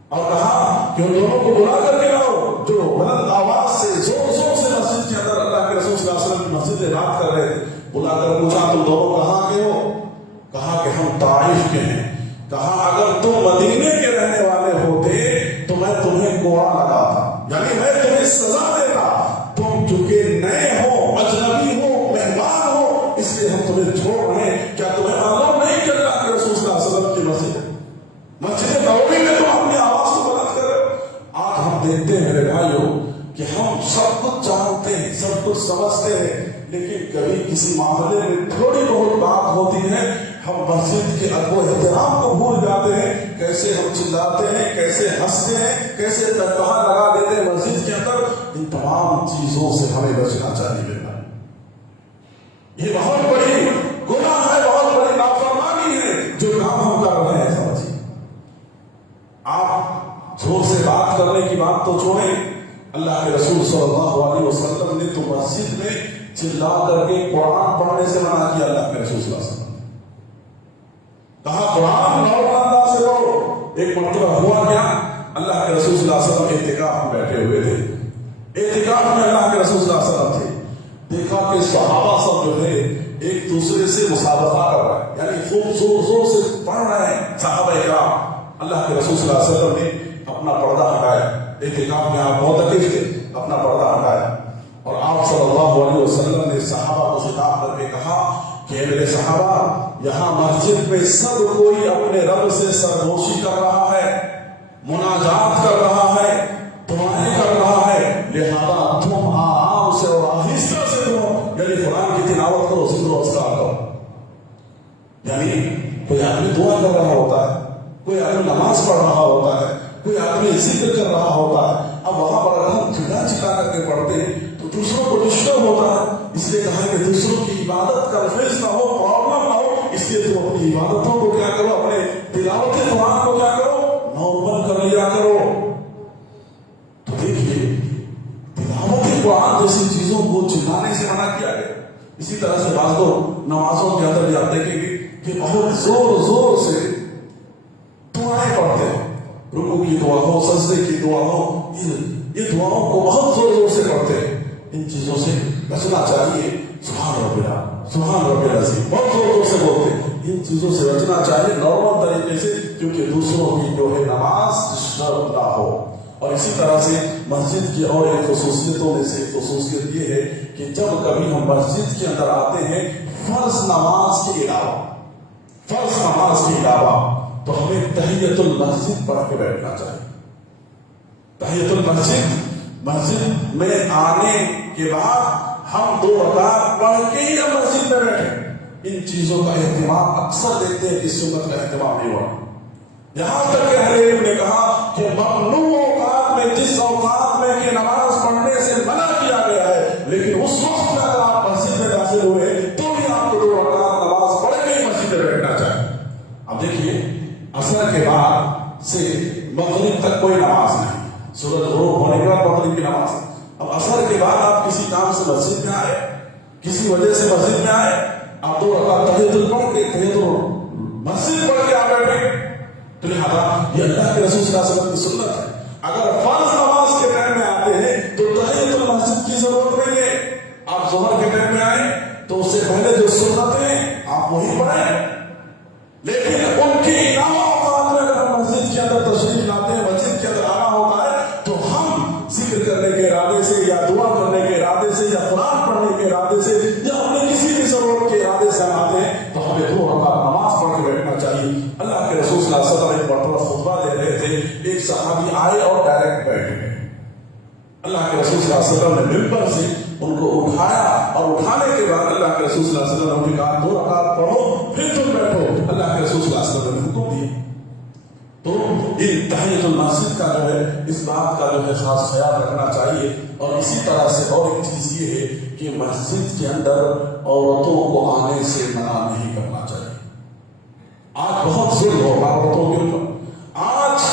اور کہا کہ ان دونوں کو بلا کر کے لاؤ جو بلند آواز سے زور زور سے مسجد کے اندر اللہ کے رسول صلی اللہ علیہ وسلم کی مسجد میں بات کر رہے تھے۔ بلا کر پوچھا تم دونوں کہاں کے ہو؟ کہا کہ ہم طائف کے ہیں۔ کہا اگر تم مدینے کے رہنے والے ہوتے تو میں تمہیں کوڑا لگاتا، یعنی میں تمہیں سزا دیتا، تم چونکہ نئے ہو، اجنبی ہو، مہمان ہو، اس لیے ہم تمہیں چھوڑ رہے ہیں۔ کیا تمہیں معلوم نہیں کہ اللہ کے رسول صلی اللہ علیہ وسلم کی مسجد نبوی میں تم اپنی آواز کو بلند کر؟ آج ہم دیکھتے ہیں میرے بھائیوں کہ ہم سب کچھ جانتے ہیں، سب کچھ سمجھتے ہیں، لیکن کبھی کسی معاملے میں تھوڑی بہت بات ہوتی ہے، ہم مسجد کے ادب و احترام کو بھول جاتے ہیں، کیسے ہم چلاتے ہیں، کیسے ہنستے ہیں، کیسے تکبر لگا دیتے ہیں مسجد کے اندر۔ ان تمام چیزوں سے ہمیں بچنا چاہیے میرے بھائی۔ یہ بہت بڑی گناہ ہے، بہت بڑی نافرمانی ہے جو کام ہم کر رہے ہیں۔ سمجھیے، آپ زور سے بات کرنے کی بات تو چھوڑیں، اللہ کے رسول صلی اللہ علیہ وسلم نے تو مسجد میں چلا کر کے قرآن پڑھنے سے منع کیا۔ اللہ کے رسول صلی اللہ علیہ وسلم کہا قرآن نارمل انداز سے پڑھو. ایک مرتبہ ہوا کیا، اللہ کے رسول صلی اللہ علیہ وسلم اعتکاف میں بیٹھے ہوئے تھے. اعتکاف میں اللہ کے رسول صلی اللہ علیہ وسلم تھے. دیکھا کہ صحابہ سب جو ہے ایک دوسرے سے مسابقہ کر رہا ہے، یعنی خوب زور زور سے پڑھ رہے ہیں صحابہ کرام. اللہ کے رسول صلی اللہ علیہ وسلم نے اپنا پردہ ہٹایا. اعتکاف میں آپ بہت اکیف تھے، اپنا پردہ ہٹایا اور آپ صلی اللہ علیہ وسلم نے صحابہ کو خطاب کر کے کہا کہ میرے صحابہ، یہاں مسجد میں سب کوئی اپنے رب سے سرگوشی کر رہا ہے، مناجات کر رہا ہے، دعائیں کر رہا ہے، لہذا تم آرام سے اور آہستہ سے تم یعنی قرآن کی تلاوت کرو، ذکر و اذکار کرو. یعنی کوئی آدمی دعا کر رہا ہوتا ہے، کوئی آدمی نماز پڑھ رہا ہوتا ہے، کوئی آدمی ذکر کر رہا ہوتا ہے. اب وہاں پر اگر ہم چلا چلا کر کے پڑھتے ہیں تو دوسروں کو ڈسٹرب ہوتا ہے. اس لیے کہا کہ دوسروں کی عبادت کا فیض نہ ہو، پرابلم نہ ہو، اس لیے تم اپنی عبادتوں کو کیا کرو، اپنے تلاوت قرآن کو کیا کرو، نارمل کر لیا کرو. تو دیکھیے تلاوت قرآن جیسی چیزوں کو چلانے سے منع کیا گیا. اسی طرح سے بعض لوگ نمازوں کے اندر بھی آپ دیکھیں گے کہ بہت زور زور سے دعائیں پڑھتے ہیں. رکوع کی دعا ہو، سجدے کی دعا ہو، یہ دعاؤں کو بہت زور زور سے پڑھتے ہیں. ان چیزوں سے بچنا چاہیے. سبحان ربنا، سبحان ربی العظیم بہت زور زور سے بولتے ہیں. ان چیزوں سے بچنا چاہیے نارمل طریقے سے، کیونکہ دوسروں کی جو ہے نماز ڈسٹرب نہ ہو. اور اسی طرح سے مسجد کی اور ایک خصوصیتوں میں سے خصوصیت یہ ہے کہ جب کبھی ہم مسجد کے اندر آتے ہیں فرض نماز کے علاوہ تو ہمیں تحیۃ المسجد پڑھ کے بیٹھنا چاہیے. تحیۃ المسجد، مسجد میں آنے کے بعد ہم 2 رکعت پڑھ کے ہی ہم مسجد میں بیٹھیں. ان چیزوں کا اہتمام اکثر دیکھتے ہیں، اس سنت کا اہتمام نہیں ہوا. یہاں تک کہ اہل علم نے کہا کہ ممنوع اوقات میں، جس اوقات میں کہ نماز پڑھنے سے منع کیا گیا ہے، لیکن اس وقت میں اگر آپ مسجد میں داخل ہوئے تو بھی آپ کو 2 رکعت نماز پڑھ کے ہی مسجد میں بیٹھنا چاہیے. اب دیکھیے عصر کے بعد سے مغرب تک کوئی نماز نہیں، سورج غروب ہونے کے بعد مغرب کی نماز. اب عصر کے بعد آپ کسی کام سے مسجد میں آئے، کسی وجہ سے مسجد میں آئے، آپ 2 رکعت تحیۃ پڑھ کے تحیۃ مسجد پڑھ کے آپ بیٹھے. تو لہٰذا یہ اللہ کے رسول صلی اللہ علیہ وسلم کی سنت ہے. اگر فرض نماز کے ٹائم میں آتے ہیں تو تحیۃ المسجد کی ضرورت نہیں ہے. آپ ظہر کے ٹائم میں آئے تو اس سے پہلے جو سنت ہیں آپ وہی پڑھیں. لیکن ان کے علاوہ اوقات میں اگر ہم مسجد کے اندر تشریف لاتے ہیں، مسجد کے اندر آنا ہوتا ہے، تو ہم ذکر کرنے کے ارادے سے یا دعا کرنے کے ارادے سے یا قرآن پڑھنے کے ارادے سے یا اپنے کسی بھی ضرورت کے ارادے سے آتے ہیں تو ہمیں 2 رکعت نماز پڑھ کے بیٹھنا چاہیے. اللہ کے رسول صلی اللہ علیہ وسلم ایک مرتبہ خطبہ دے رہے تھے، ایک صحابی آئے اور ڈائریکٹ بیٹھ گئے. اللہ کے رسول صلی اللہ علیہ وسلم نے ممبر سے ان کو اٹھایا اور اٹھانے کے بعد اللہ کے رسول صلی اللہ علیہ وسلم نے کہا 2 رکعت پڑھو پھر تم بیٹھو. اللہ کے رسول صلی اللہ علیہ وسلم نے حکم دیا. تو یہ تحیۃ المسجد کا جو ہے اس بات کا جو ہے خاص خیال رکھنا چاہیے. اور اسی طرح سے اور ایک چیز یہ ہے کہ مسجد کے اندر عورتوں کو آنے سے منع نہیں کرنا چاہیے. آج بہت ظلم ہو عورتوں کے اوپر. آج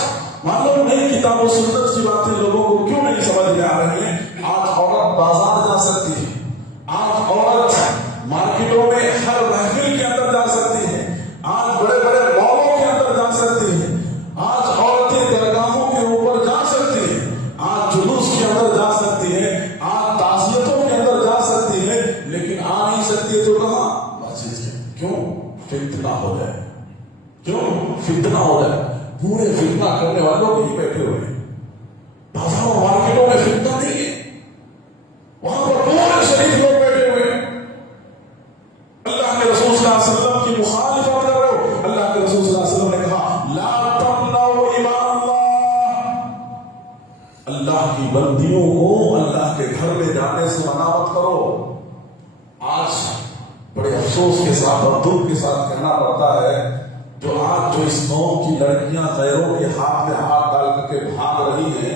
معلوم نہیں کتاب و سنت کی باتیں لوگوں کو کیوں نہیں سمجھ میں آ رہی ہیں. آج عورت بازار جا سکتی ہے، آج عورت مارکیٹوں میں ہر محفل کے اندر جا سکتی ہے، آج بڑے بڑے مالوں کے اندر جا سکتی ہے، آج عورتیں درگاہوں کے اوپر جا سکتی ہیں، آج جلوس کے اندر جا سکتی ہے، آج تعزیتوں کے اندر جا سکتی ہے، لیکن آ نہیں سکتی ہے تو کہاں؟ مسجد کے. کیوں؟ فتنہ ہو جائے. کیوں فتنہ ہو جائے؟ پورے فتنہ کرنے والوں بھی بیٹھے ہوئے ہیں. بازاروں مارکیٹوں میں فتنہ نہیں ہے، وہاں پر پورے شریف لوگ بیٹھے ہوئے ہیں. اللہ کے رسول صلی اللہ علیہ وسلم کی مخالفت کر رہے ہو. اللہ کے رسول صلی اللہ علیہ وسلم نے کہا لا تمنعوا اماء اللہ، اللہ کی بندیوں کو اللہ کے گھر میں جانے سے منع مت کرو. آج بڑے افسوس کے ساتھ اور دکھ کے ساتھ کہنا پڑتا ہے جو اس قوم کی لڑکیاں غیروں کے ہاتھ میں ہاتھ ڈال کر کے بھاگ رہی ہیں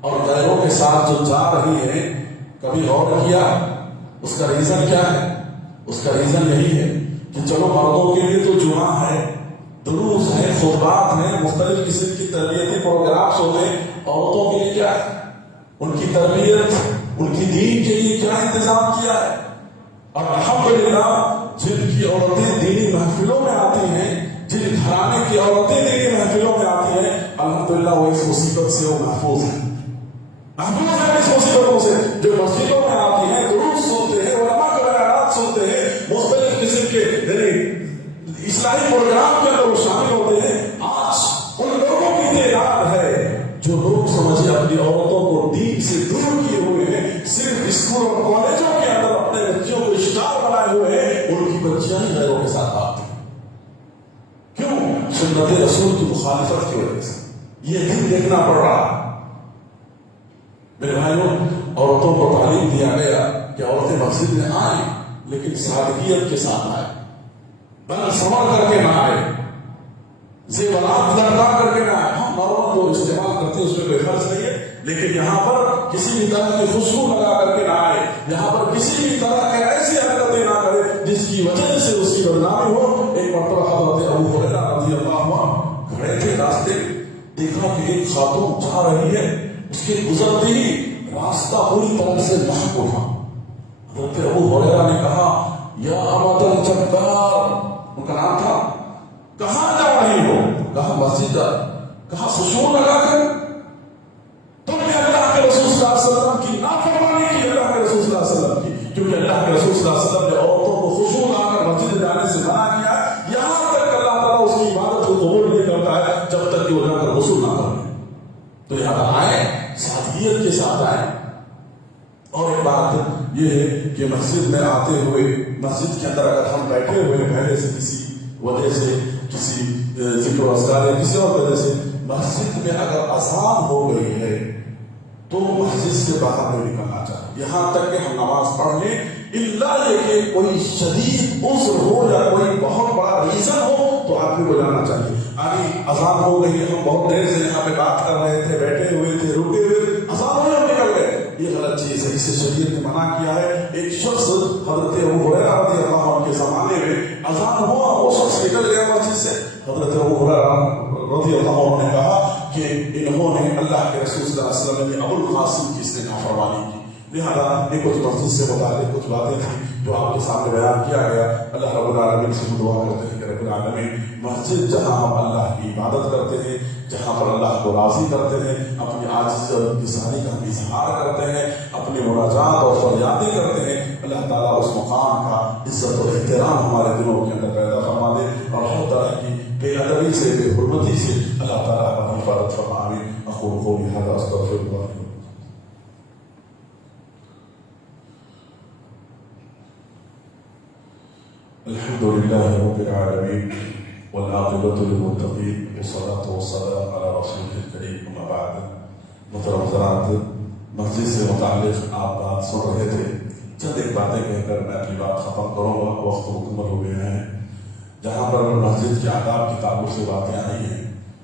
اور غیروں کے ساتھ جو جا رہی ہیں، کبھی غور کیا اس کا ریزن کیا ہے؟ اس کا ریزن یہی ہے کہ چلو مردوں کے لیے تو جمعہ ہے، دروس ہیں، خطبات ہیں، مختلف قسم کی تربیتی پروگرامس ہوتے ہیں. عورتوں کے لیے کیا ہے؟ ان کی تربیت، ان کی دین کے لیے کیا انتظام کیا ہے؟ اور الحمدللہ جن کی عورتیں دینی محفلوں میں آتی ہیں، جن گھرانے کی عورتیں دیکھیں محفلوں میں آتی ہیں، الحمدللہ وہ اس مصیبت سے وہ محفوظ ہیں، محفوظ ہیں اس مصیبتوں سے۔ جو مسجدوں میں آتی ہیں، دروس سنتے ہیں، علماء کے بیانات سنتے ہیں، مختلف قسم کے یعنی اصلاحی پروگرام کے اندر وہ شامل ہوتے ہیں، آج ان لوگوں کی تعداد ہے جو لوگ سمجھے اپنی عورتوں کو دین سے دور کیے ہوئے ہیں، صرف اسکول اور کالجوں کے اندر اپنے بچوں کو اسٹار بنائے ہوئے ہیں، ان کی بچیاں ہی غیروں کے ساتھ آتی ہیں۔ کیوں؟ سنت رسول کی مخالفت کی وجہ سے یہ دن دیکھنا پڑ رہا ہے۔ میرے بھائیوں، عورتوں کو تعلیم دیا گیا کہ عورتیں مسجد میں آئیں لیکن سادگیت کے ساتھ آئیں، بن سنور کر کے نہ آئے، زیورات لڑکا کر کے نہ آئے۔ ہم نارمل جو استعمال کرتے ہیں اس میں کوئی فرض نہیں ہے، لیکن یہاں پر کسی بھی طرح کی خوشبو لگا کر کے نہ آئے، یہاں پر کسی بھی طرح کے ایسی حرکتیں نہ کرے جس کی وجہ سے اس کی بدنامی ہو۔ ایک مرتبہ حضرت ابو ہریرہ رضی اللہ عنہ کھڑے تھے راستے، دیکھا کہ ایک خاتون جا رہی ہے، اس کے گزرتے ہی راستہ پوری طرح سے مہک اٹھا۔ حضرت ابو ہریرہ نے کہا، یا امۃ الجبار، ان کا نام تھا، کہاں جا رہی ہو؟ کہا مسجد۔ کہا خوشبو لگا کر؟ تم نے اللہ کے رسول صلی اللہ علیہ وسلم کی نافرمانی کی، اللہ کے رسول صلی اللہ علیہ وسلم کی، کیونکہ اللہ کے رسول صلی اللہ علیہ وسلم نے عورتوں کو خوشبو لا کر مسجد جانے سے منع کیا، یہاں تک اللہ تعالیٰ اس کی عبادت کو قبول نہیں کرتا ہے جب تک کہ وہ جا کر غسل نہ کرے۔ تو یہاں آئے، سادگیت کے ساتھ آئے۔ اور ایک بات یہ ہے کہ مسجد میں آتے ہوئے، مسجد کے اندر اگر ہم بیٹھے ہوئے پہلے سے کسی وجہ سے، کسی ذکر و اذکار یا کسی اور وجہ سے مسجد میں اگر اذان ہو گئی ہے تو مسجد سے باہر نہیں نکلنا چاہیے، یہاں تک کہ ہم نماز پڑھ لیں، الا یہ کہ کوئی شدید عذر ہو یا کوئی بہت بڑا ریزن ہو تو آدمی کو جانا چاہیے۔ ابھی اذان ہو گئی، ہم بہت دیر سے یہاں پہ بات کر رہے تھے، بیٹھے ہوئے تھے، رکے ہوئے تھے، اذان ہو ہم نکل گئے، یہ غلط چیز ہے، اسے شریعت نے منع کیا ہے۔ ایک شخص حضرت ابو ہریرہ رضی اللہ عنہ کے زمانے میں اذان ہوا، وہ شخص نکل گیا مسجد سے۔ حضرت ابو ہریرہ رضی اللہ عنہ نے کہا کہ انہوں نے اللہ کے رسول صلی اللہ علیہ وسلم نے ابو القاسم کی اس نے نافرمانی کی، لہذا یہ کچھ مسجد سے متعلق کچھ باتیں تھیں جو آپ کے سامنے بیان کیا گیا۔ اللہ رب العالمین سے دعا کرتے ہیں کہ رب العالمین مسجد جہاں ہم اللہ کی عبادت کرتے ہیں، جہاں پر اللہ کو راضی کرتے ہیں، اپنی عاجزی اور انکساری کا اظہار کرتے ہیں، اپنی مناجات اور فریادیں کرتے ہیں، اللہ تعالیٰ اس مقام کا عزت و احترام ہمارے دلوں کے اندر پیدا فرما دے، اور ہر طرح کی بے ادبی سے، بے حرمتی سے اللہ تعالیٰ کا حفاظت فرما دے۔ اقول قولی ھذا استغفر اللہ۔ الحمد للہ رب العالمین والعاقبۃ للمتقین والصلاۃ والسلام علی رسول الکریم، اما بعد۔ محترم حضرات، مسجد سے متعلق آپ بات سن رہے تھے، چند ایک باتیں کہہ کر میں اپنی بات ختم کروں گا، وقت مکمل ہو گئے ہیں۔ جہاں پر مسجد کے آداب کی تعلق سے باتیں آئی ہیں،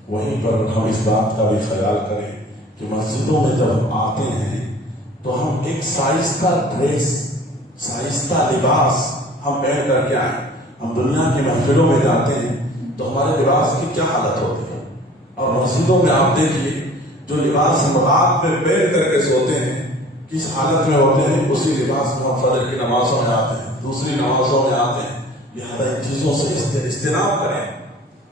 وہیں پر ہم اس بات کا بھی خیال کریں کہ مسجدوں میں جب ہم آتے ہیں تو ہم ایک شائستہ ڈریس، شائستہ لباس ہم پہن کر کے آئیں۔ ہم دنیا کی محفلوں میں جاتے ہیں تو ہمارے لباس کی کیا حالت ہوتی ہے، اور مسجدوں میں آپ دیکھیے جو لباس ہم رات میں پہن کر کے سوتے ہیں کس حالت میں ہوتے ہیں، اسی لباس میں ہم فجر کی نمازوں میں آتے ہیں، دوسری نمازوں میں آتے ہیں۔ لہذا ان چیزوں سے اجتناب کریں۔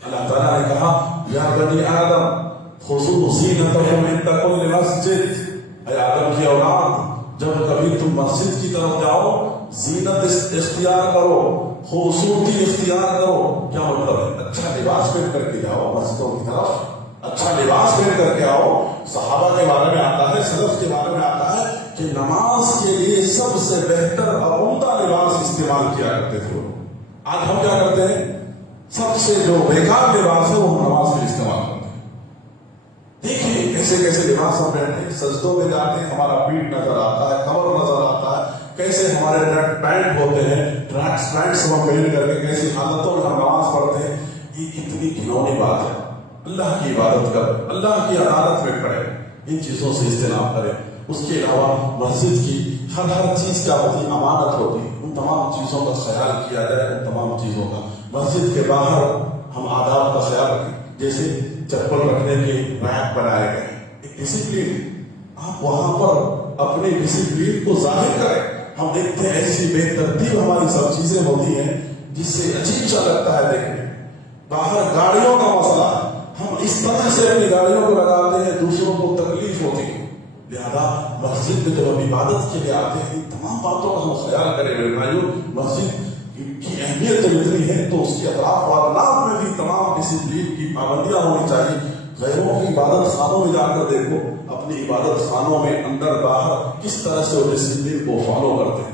اللہ تعالیٰ نے کہا، یا بنی آدم خذوا زینتکم عند کل مسجد، اے آدم کی اولاد، جب کبھی تم مسجد کی طرف جاؤ زینت اختیار کرو، خوبصورتی اختیار کرو۔ کیا مطلب ہے؟ اچھا لباس پہن کر کے جاؤ مسجدوں کی طرف، اچھا لباس پہن کر کے آؤ۔ صحابہ کے بارے میں آتا ہے، سلف کے بارے میں آتا ہے کہ نماز کے لیے سب سے بہتر اور عمدہ لباس استعمال کیا کرتے تھے۔ آج ہم کیا کرتے ہیں؟ سب سے جو بیکار لباس ہے وہ ہم نماز کے لیے استعمال کرتے ہیں۔ دیکھیے کیسے کیسے لباس ہم پہنتے ہیں، سجدوں میں جاتے ہیں ہمارا پیٹ نظر آتا ہے، کمر نظر آتا ہے، کیسے ہمارے ٹریک پینٹ ہوتے ہیں، ٹریکس پینٹس ہم پہن کر کے کیسی حالتوں میں ہم نماز پڑھتے ہیں۔ یہ اتنی گھنونی بات ہے۔ اللہ کی عبادت کر، اللہ کی عدالت میں کھڑے، ان چیزوں سے اجتناب کریں۔ اس کے علاوہ مسجد کی ہر چیز کیا ہوتی ہے؟ امانت ہوتی ہے، ان تمام چیزوں کا خیال کیا جائے، ان تمام چیزوں کا۔ مسجد کے باہر ہم آداب کا خیال رکھیں، جیسے چپل رکھنے کے ریک بنائے گئے، ایک ڈسپلن، آپ وہاں پر اپنے ڈسپلن کو ظاہر کریں۔ ہم دیکھتے ہیں ایسی بے ترتیب ہماری سب چیزیں ہوتی ہیں جس سے عجیب سا لگتا ہے دیکھنے۔ باہر گاڑیوں کا مسئلہ ہے، ہم اس طرح سے اپنی گاڑیوں کو لگاتے ہیں دوسروں کو تکلیف ہوتی ہے. لہذا مسجد میں جب ہم عبادت کے لیے آتے ہیں ان تمام باتوں کا ہم خیال کریں میرے بھائیوں. مسجد کی اہمیت جب اتنی ہے تو اس کے اطراف وارنات میں بھی تمام ڈسپلین کی پابندیاں ہونی چاہیے. غیروں کی عبادت خانوں میں جا کر دیکھو، اپنی عبادت خانوں میں اندر باہر کس طرح سے وہ ڈسپلین کو فالو کرتے ہیں.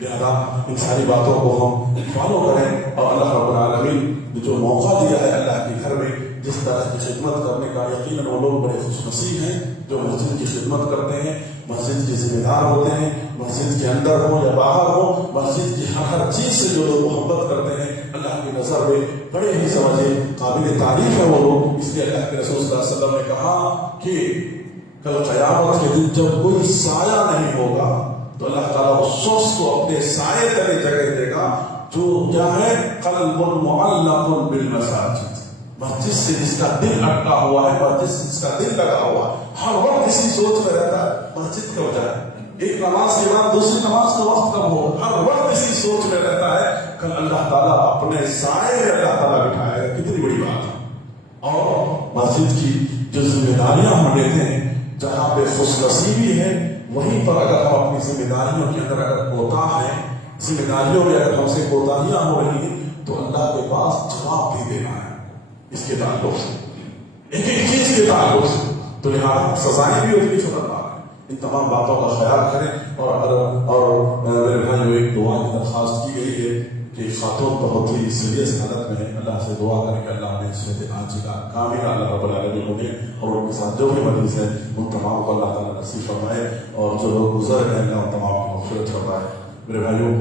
لہذا ان ساری باتوں کو ہم فالو کریں اور اللہ رب العالمین نے جو موقع دیا ہے اللہ کے گھر میں جس طرح کی خدمت کرنے کا، یقیناً وہ لوگ بڑے خوش نصیب ہیں جو مسجد کی خدمت کرتے ہیں، مسجد کے ذمہ دار ہوتے ہیں، مسجد کے اندر ہو یا باہر ہو، مسجد کی ہر چیز سے جو لوگ محبت کرتے ہیں اللہ کی نظر میں بڑے ہی سمجھے قابل تعریف ہے وہ لوگ. اس لیے اللہ کے رسول صلی اللہ علیہ وسلم نے کہا کہ کل قیامت کے دن جب کوئی سایہ نہیں ہوگا تو اللہ تعالیٰ اس شخص کو اپنے سائے تلے جگہ دے گا جو کیا ہے قلب معلق بالمساجد، مسجد سے جس کا دل اٹکا ہوا ہے، مسجد سے جس کا دل لگا ہوا ہے، ہر وقت اسی سوچ میں رہتا ہے مسجد کب جائے، ایک نماز کے بعد دوسری نماز کا وقت کب ہو، ہر وقت اسی سوچ میں رہتا ہے کل اللہ تعالیٰ اپنے سائے میں اللہ تعالیٰ بٹھائے گا. کتنی بڑی بات ہے. اور مسجد کی جو ذمہ داریاں ہم لیتے ہیں جہاں پہ خوش نصیبی ہے وہیں پر اگر ہم اپنی ذمہ داریوں کے اندر اگر کوتاہ ہیں، ذمہ داریوں میں اگر ہم سے کوتاہیاں ہو رہی ہیں تو اللہ کے پاس جواب بھی دینا ہے اس کے تعلق سے، ایک ایک چیز کے تعلق سے. تو یہاں سزائیں بھی اتنی خطرناک ہیں. ان تمام باتوں کا خیال کریں. اور میرے بھائیوں ایک دعا کی درخواست کی گئی ہے کہ خاتون بہت ہی سیریس حالت میں ہے، اللہ سے دعا کریں کہ اللہ نے صحت عاجلہ کاملہ اللہ رب العالمین کو دے، اور ان کے ساتھ جو بھی مریض ہیں ان تمام کو اللہ تعالیٰ نصیب فرمائے، اور جو لوگ گزر گئے اللہ ان تمام کی مغفرت فرمائے. میرے بھائیوں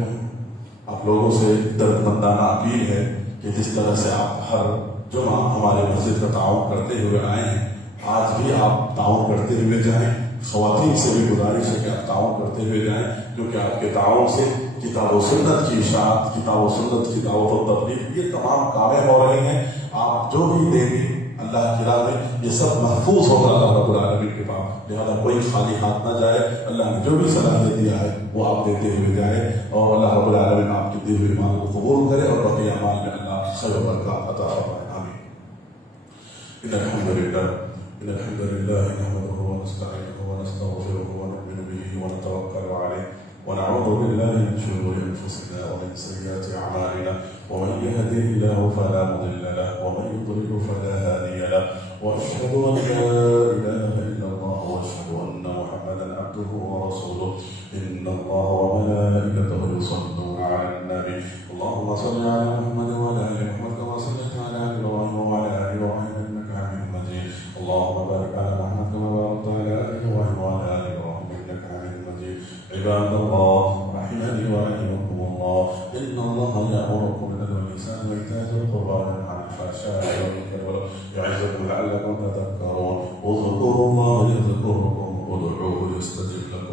آپ لوگوں سے درد مندانہ اپیل ہے کہ جس طرح سے آپ ہر جمعہ ہمارے مسجد کا تعاون کرتے ہوئے آئے ہیں آج بھی آپ تعاون کرتے ہوئے جائیں. خواتین سے بھی گزارش ہے کہ آپ تعاون کرتے ہوئے جائیں کیونکہ آپ کے تعاون سے کتاب و سنت کی اشاعت، کتاب و سنت کی دعوت و تبلیغ یہ تمام کامیں ہو رہی ہیں. آپ جو بھی دیں گے اللہ کی راہ میں یہ سب محفوظ ہوگا اللہ رب العالمین کے پاس. لہٰذا کوئی خالی ہاتھ نہ جائے. اللہ نے جو بھی صلاحیت دیا ہے وہ آپ دیتے ہوئے جائے اور اللہ رب العالمین آپ کی دی ہوئی مال کو قبول کرے اور بقیہ اعمال میں اللہ خیر و برکات عطا فرمائے. آمین. إن الحمد لله نحمده ونستعينه ونستغفره ونؤمن به ونتوكل عليه ونعوذ بالله من شرور أنفسنا ومن سيئات أعمالنا ومن يهده الله فلا مضل له ومن يضلل فلا هادي له وأشهد أن لا إله إلا الله وأشهد أن محمدا عبده ورسوله. إن الله وملائكته يصلون على النبي اللهم صل على محمد وعلى آل محمد كما صليت على آل إبراهيم وعلى آل إبراهيم إنك حميد مجيد. اللهم بارك على محمد كما باركت على آل إبراهيم وعلى آل إبراهيم إنك حميد مجيد. عباد الله رحمني ورحمكم الله إن الله يأمركم بالعدل والإحسان وإيتاء ذي القربى وينهى عن الفحشاء والمنكر والبغي يعظكم لعلكم تذكرون. اذكروا الله يذكركم وادعوه يستجب لكم